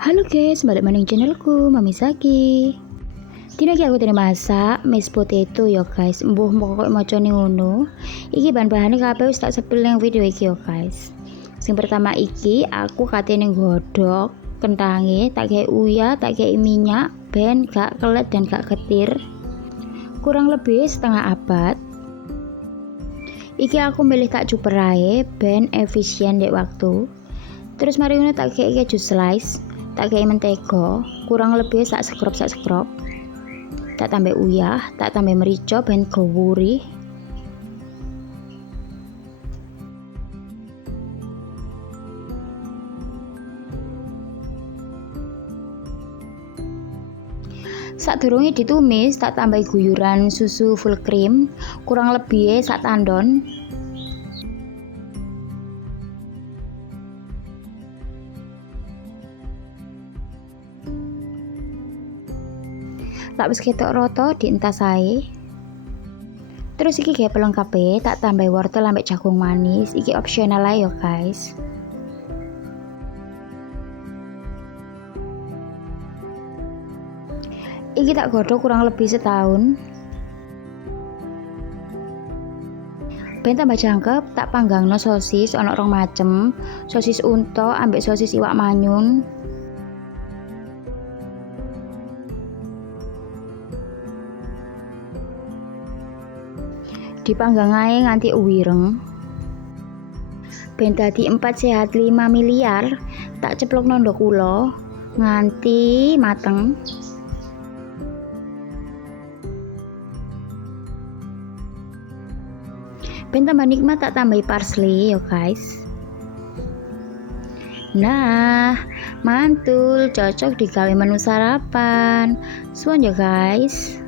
Halo guys, balik maning channelku Mami Zaki. Dina iki aku tadi masak mashed potato ya guys. Mbuh pokoknya macane ngono. Iki bahan-bahane kabeh wis tak sepil ning video iki ya guys. Sing pertama iki aku katene nggodhog kentange, tak kayak uyah, tak kayak minyak ben gak kelet dan gak ketir. Kurang lebih setengah abad. Iki aku milih tak cuper ae ben efisien dek waktu. Terus mari ngono tak kayak keju slice, tak kayak mentega, kurang lebih sak sekrop. Tak tambah uyah, tak tambah merica ben gurih. Sadurunge ditumis, tak tambah guyuran susu full cream, kurang lebih sak tandon. Tak wis ketok rata dientas ae. Terus iki kayak pelengkape, tak tambah wortel ambek jagung manis. Iki opsional ae yo guys. Iki tak godhog kurang lebih setahun. Ben tambah jangkep, tak panggangno sosis ana rong macem, sosis unta ambek sosis iwak manyun. Dipanggang ae nganti uwireng. Ben dadi 4 sehat 5 miliar, tak ceplokno ndok kula nganti mateng. Ben tambah nikmat tak tambahi parsley ya guys. Nah, mantul cocok digawe menu sarapan. Suwun ya guys.